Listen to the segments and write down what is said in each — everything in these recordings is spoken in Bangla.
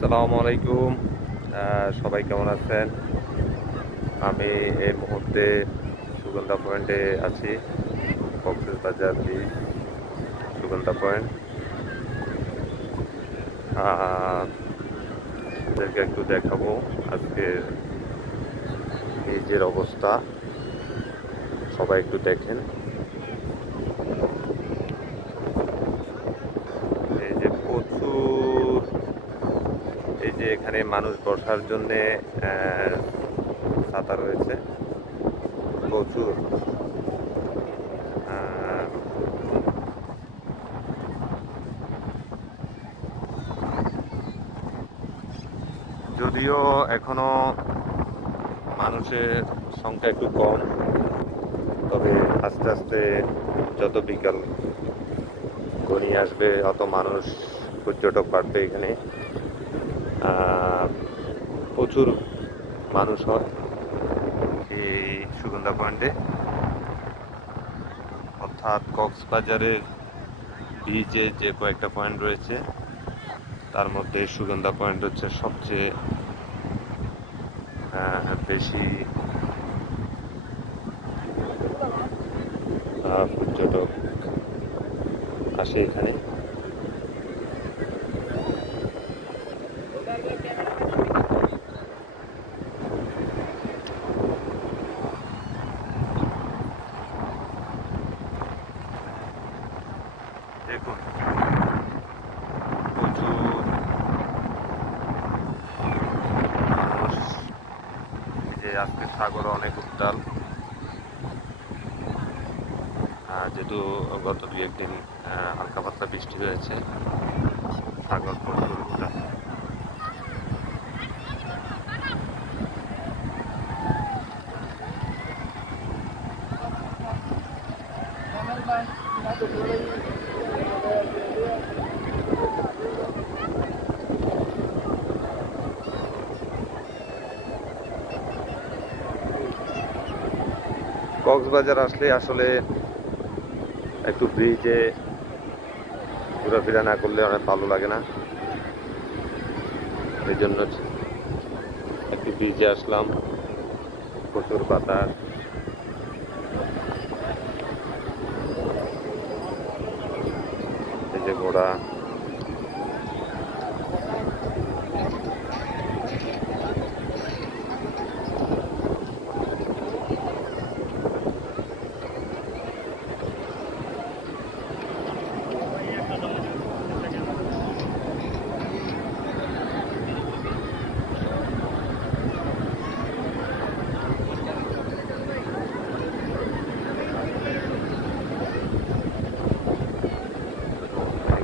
আসসালামু আলাইকুম। সবাই কেমন আছেন? আমি এই মুহূর্তে সুগন্ধা পয়েন্টে আছি কক্সবাজার বিচ সুগন্ধা পয়েন্ট। আপনাদেরকে একটু দেখাবো আজকে বীজের অবস্থা। সবাই একটু দেখেন এই যে প্রচুর এই যে এখানে মানুষ বসার জন্য ছাতা রয়েছে। প্রচুর। যদিও এখনও মানুষের সংখ্যা একটু কম, তবে আস্তে আস্তে যত বিকাল ঘনিয়ে আসবে, অত মানুষ পর্যটক বাড়বে এখানে। প্রচুর মানুষ হয়। এই সুগন্ধা পয়েন্টে। অর্থাৎ কক্সবাজারের বিচে যে কয়েকটা পয়েন্ট রয়েছে, তার মধ্যে সুগন্ধা পয়েন্ট হচ্ছে সবচেয়ে বেশি পর্যটক আসে এখানে। দেখুন। প্রচুর। যে আজকে সাগর অনেক উত্তাল। যেহেতু গত দুই একদিন হালকা পাতলা বৃষ্টি হয়েছে, সাগর প্রচুর উত্তাল। কক্সবাজার আসলে আসলে একটু ব্রিজে ঘোরাফেরা না করলে অনেক ভালো লাগে না। এই জন্য একটু ব্রিজে আসলাম। প্রচুর বাতাস। এই যে ঘোড়া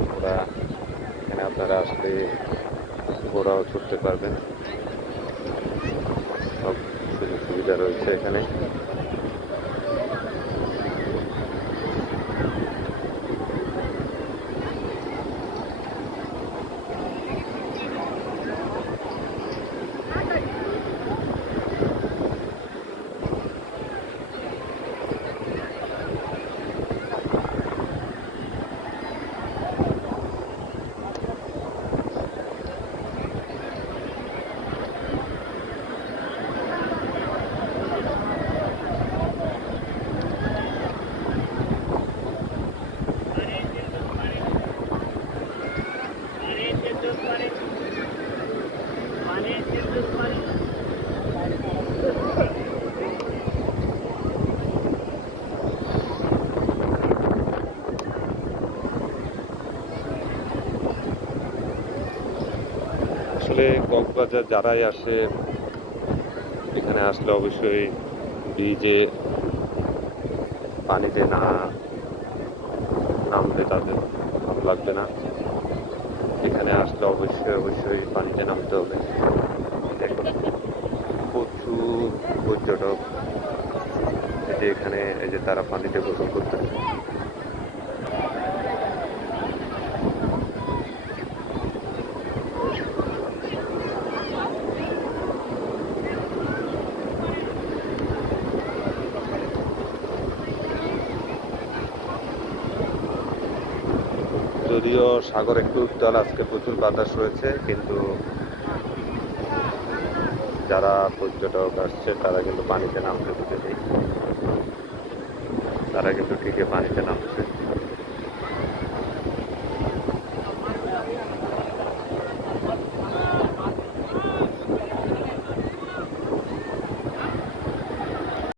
ঘোড়া এখানে আপনারা আসলে ঘোরাও ছুটতে পারবেন সব সুযোগ সুবিধা রয়েছে এখানে। আসলে কক্সবাজার যারাই আসে, এখানে আসলে অবশ্যই ব্রিজে পানিতে না নামলে তাদের ভালো লাগবে না। এখানে আসলে অবশ্যই অবশ্যই পানিতে নামতে হবে। দেখুন, প্রচুর পর্যটক যে এখানে এই যে তারা পানিতে গোসল করতেছে যদিও সাগর একটু উত্তাল, আজকে প্রচুর বাতাস রয়েছে, কিন্তু যারা পর্যটক আসছে, তারা কিন্তু পানিতে নামতে দিতে নেই। তারা কিন্তু ঠিকই পানিতে নামছে।